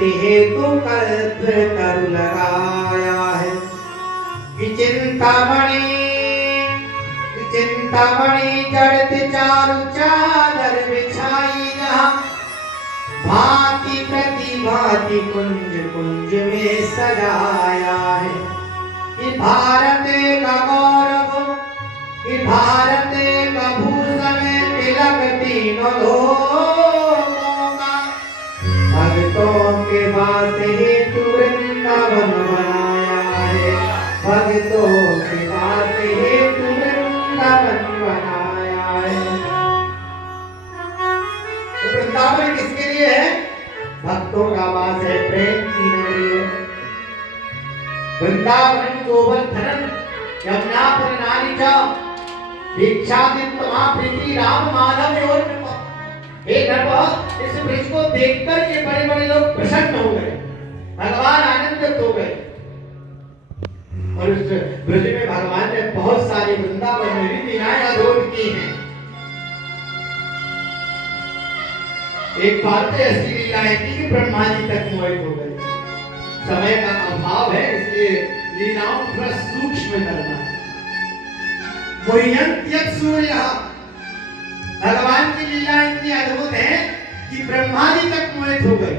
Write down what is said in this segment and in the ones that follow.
हेतु कल्प तरु लगाया है। चिंतामणि जड़त चारु चादर बिछाई जहाँ, भांति प्रतिभांति कुंज कुंज में सजाया है। कि भारत का गौरव, कि भारत का भूषण, तिलक तीनों लोगों का, भक्तों के वास हेतु वृंदावन बनाया है। भक्तों के वास हेतु वृंदावन बनाया है। तो वृंदावन किसके लिए है? भक्तों का वास है, प्रेम की नगरी है। वृंदावन गोवर्धन यमुनापुर नालिका भिक्षादित्य प्रीति राम माधव और हे नरप, इस ब्रज को देखकर के बड़े बड़े लोग प्रसन्न हो गए, भगवान आनंदित हो गए। और उस ब्रज में भगवान ने बहुत सारी वृंदावन में लीलाएं अद्भुत की हैं। एक बार तो ऐसी लीलाएं की कि ब्रह्मा जी तक मोहित हो गए। समय का अभाव है, इसलिए लीलाओं थोड़ा सूक्ष्म करना है। मोह्यंत्यक सूर्य, भगवान की लीला इतनी अद्भुत है कि ब्रह्मा जी तक मोहित हो गए।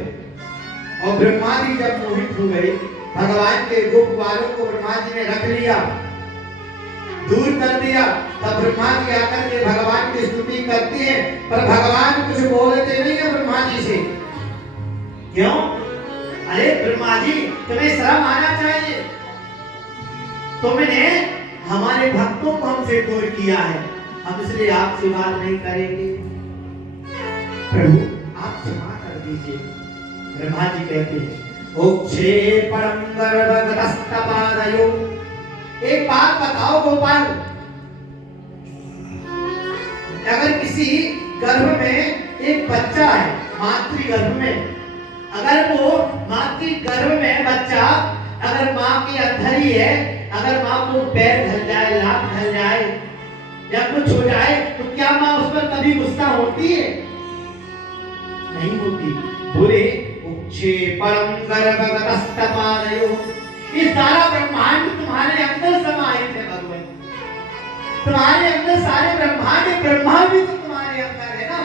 और ब्रह्मा जी जब मोहित हो गए, भगवान के गोप बालों को ब्रह्मा जी ने रख लिया, दूर कर दिया। तब ब्रह्मा जी आकर के भगवान की स्तुति करते हैं, पर भगवान कुछ बोलते नहीं है ब्रह्मा जी से। क्यों? अरे ब्रह्मा जी, तुम्हें शर्म आना चाहिए। तुमने हमारे भक्तों को हमसे दूर किया है, हम इसलिए आपसे बात नहीं करेंगे। प्रभु आप क्षमा कर दीजिए। ब्रह्मा जी कहते हैं, ओक्षे परम गर्भगतस्तपादयो। एक बात बताओ गोपाल, अगर किसी गर्भ में एक बच्चा है, मातृ गर्भ में, अगर वो मातृ गर्भ में बच्चा अगर माँ की अंधरी है, अगर माँ को पैर ढल जाए, लात ढल जाए या कुछ हो जाए, तो क्या माँ उस पर कभी गुस्सा होती है? नहीं होती। बोले उक्षे परम गर्भगतस्तपादयो, ये सारा ब्रह्मांड तुम्हारे अंदर समाहित है भगवान। तुम्हारे अंदर सारे ब्रह्मांड, ब्रह्मा भी तो तुम्हारे अंदर है ना।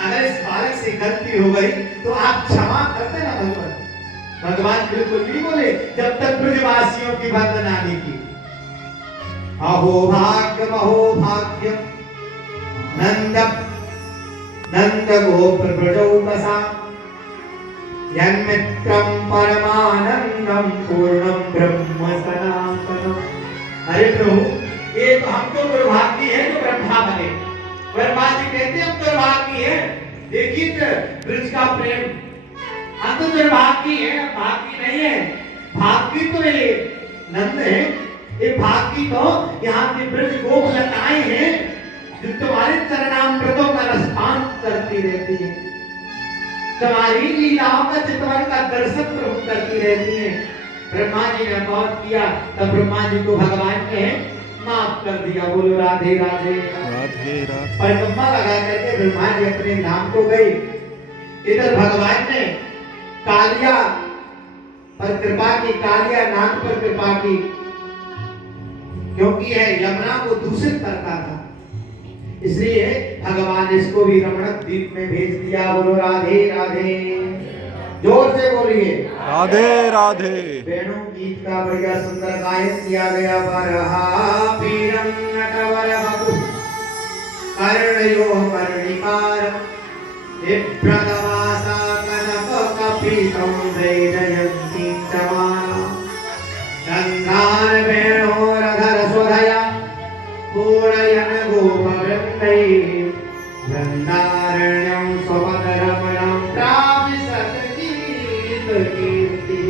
अगर इस बालक से गलती हो गई तो आप क्षमा करते ना भगवान। भगवान बिल्कुल नहीं बोले जब तक ब्रजवासियों की वंदनानी की। अहो भाग्य महो भाग्य नंद गोप ब्रजौकसा यन्मित्रं परमानंदम पूर्णम ब्रह्म सनातनम। अरे प्रभु, ये तो हम तो दुर्भाग्य है जो ब्रह्मा बने। ब्रह्मा जी कहते हम दुर्भाग्य है। देखिए ब्रज का प्रेम, हम तो दुर्भाग्य है, भाग्य नहीं है। भाग्य तो ये नंद है, ये भाग्य तो यहाँ के ब्रज गोप लताएं हैं जो तुम्हारे चरणामृतों का रसपान करती रहती है, तुम्हारी लीलाओं का चितवन का दर्शन प्रभु करती रहती है। ब्रह्मा जी ने बहुत किया, तब ब्रह्मा जी को भगवान ने माफ कर दिया। बोलो राधे राधे राधे राधे। परिक्रमा लगा करके ब्रह्मा जी अपने धाम को गए। इधर भगवान ने कालिया पर कृपा की, कालिया नाग पर कृपा की, क्योंकि यह यमुना को दूषित करता था, इसलिए भगवान इसको भी रमणक द्वीप में भेज दिया। बोलो राधे राधे, जोर से बोलिए राधे राधे। वेणु गीत का बढ़िया सुंदर गायन किया गया। बरहा पीरम नटवर बपु कर्णयो कर्णिकार विप्रदवासा कनक कपितं वैजयन्ती चमाला गंधार वेणोरधर स्वधया पूरयन गोपवृन्दै वृन्दारण्यं स्वपदरमणं प्राविशत गीतकीर्ति।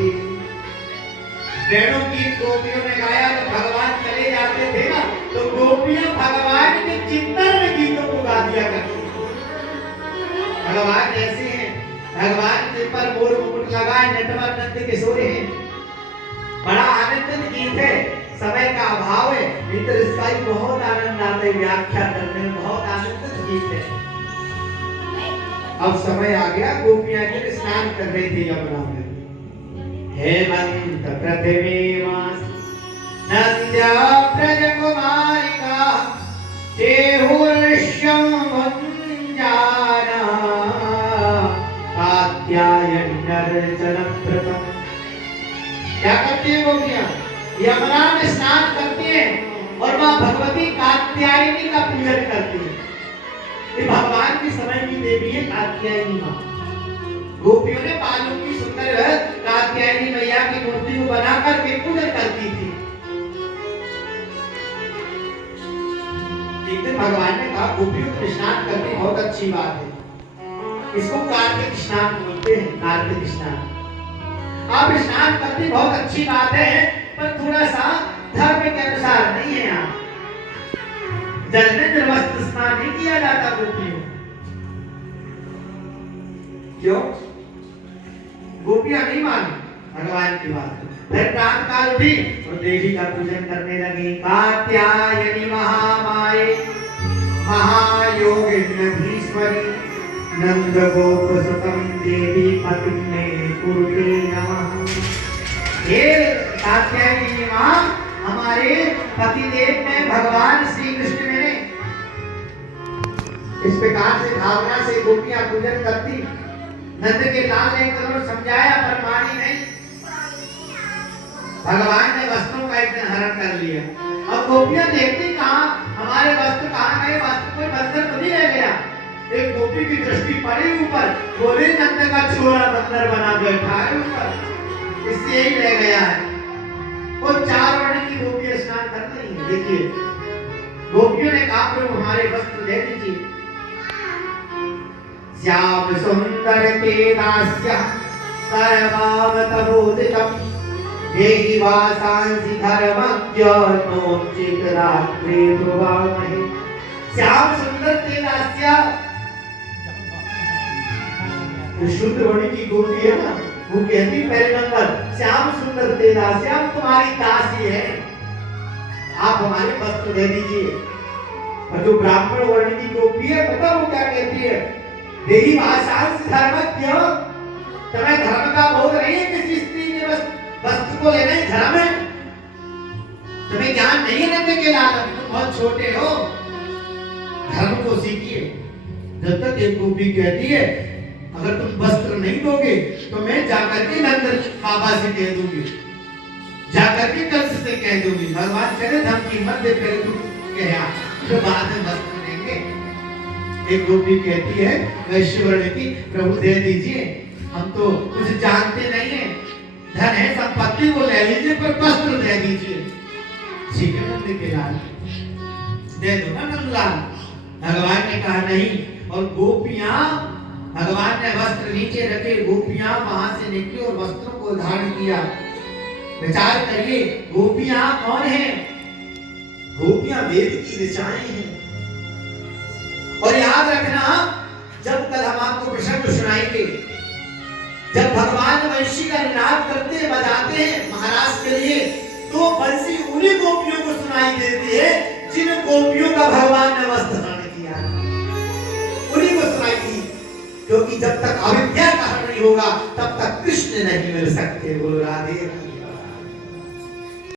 वेणु गीत गोपियों ने गाया तो भगवान चले जाते थे ना, तो गोपियां भगवान के चिंतन में गीतों को गा दिया करती। भगवान ऐसे हैं, भगवान के पर मोर मुकुट लगाए नटवर नंद किशोर हैं। बड़ा आनंदित गीत है, समय का अभाव है, भीतर इसका ही बहुत आनंद आता है, व्याख्या करने में बहुत आनंदित गीत है। अब समय आ गया, गोपियां के स्नान कर रही थी यमुना में। हेमंत प्रथमे मास नंद्या प्रजकुमारिका चेहुर्ष्यं भुञ्जाना कात्यायनी नर्चन प्रथम। क्या करती है गोपियां? यमुना में स्नान करती है और मां भगवती कात्यायनी का पूजन करती है। ये भगवान की समय की देवी है कात्यायनी मां। गोपियों ने बालों की सुंदर कात्यायनी मैया की मूर्ति को बनाकर के पूजन करती थी। एक दिन भगवान ने कहा गोपियों को स्नान करनी बहुत अच्छी बात है, इसको कार्तिक स्नान बोलते हैं। कार्तिक स्नान आप स्नान करनी बहुत अच्छी बात है, पर थोड़ा सा धर्म के अनुसार नहीं है। यहाँ जल में निर्वस्त्र स्नान नहीं किया जाता गोपियों। क्यों? गोपियां नहीं मानी भगवान की बात। फिर प्रातः काल उठी और देवी का पूजन करने लगी। कात्यायनी महामाये महायोगिन्यधीश्वरी नंद गोप सुतम देवी पतिं मे कुरुते नमः। हे कात्यायनी मां, हमारे पतिदेव में भगवान श्री कृष्ण ने इस प्रकार से भावना से गोपियां पूजन करती। नंद के लाल ने करोड़ समझाया पर मानी नहीं। भगवान ने वस्त्रों का एक दिन हरण कर लिया। अब गोपियां देखती कहां हमारे वस्त्र कहां गए, वस्त्र कोई बंदर तो नहीं रह गया। एक गोपी की दृष्टि पड़ी ऊपर, बोले नंद का छोरा बंदर बना बैठा है ऊपर, इससे ही रह गया है। वो 4 वर्ण की गोपियां स्नान कर रही हैं। देखिए गोपियों ने कहा प्रभु हमारे वस्त्र दे दीजिए। श्याम सुंदर ते दास्य सर्वावतबोधितम् देहि वासांसि धर्मज्ञ नोचित रात्रे ध्रुवामहे। श्याम सुंदर ते दास्य, शुद्ध वर्ण की गोपी है ना, वो कहती पहले नंबर श्याम सुंदर ते दास्य, हम तुम्हारी दासी है, आप हमारे वस्त्र दे दीजिए। और जो ब्राह्मण वर्ण की गोपी है पता वो क्या कहती है? देहि वासांसि धर्मज्ञ, तुम्हें धर्म का बोध नहीं है? किसी स्त्री के वस्त्र को लेना ही धर्म है? तुम्हें ज्ञान नहीं है नंद के लाल, तुम बहुत छोटे हो, धर्म को सीखिए। जब तक एक गोपी कहती है अगर तुम वस्त्र नहीं दोगे तो मैं जाकर के नंद बाबा से कह दूंगी, जाकर के कंस से कह दूंगी। भगवान करे धमकी मत दे, पहले तुम कहा तो बाद में वस्त्र देंगे। एक गोपी कहती है वैश्य वर्ण की, प्रभु दे दीजिए, हम तो कुछ जानते नहीं है, धन है संपत्ति को ले लीजिए पर वस्त्र दे दीजिए। ठीक है नंद के लाल, दे दो ना नंदलाल। भगवान ने कहा नहीं। और गोपियां, भगवान ने वस्त्र नीचे रखे, गोपियां वहां से निकली और वस्त्रों को धारण किया। विचार करिए गोपियां कौन है? गोपियां वेद की ऋचाएं हैं। और याद रखना, जब कल हम आपको प्रसंग सुनाएंगे जब भगवान वंशी का निनाद करते बजाते हैं महाराज के लिए, तो बंसी उन्हीं गोपियों को सुनाई देती है जिन गोपियों का भगवान ने वस्त्र धारण किया, उन्हीं को सुनाई दी। क्योंकि जब तक अविद्या का हरण नहीं होगा तब तक कृष्ण नहीं मिल सकते। बोलो राधे।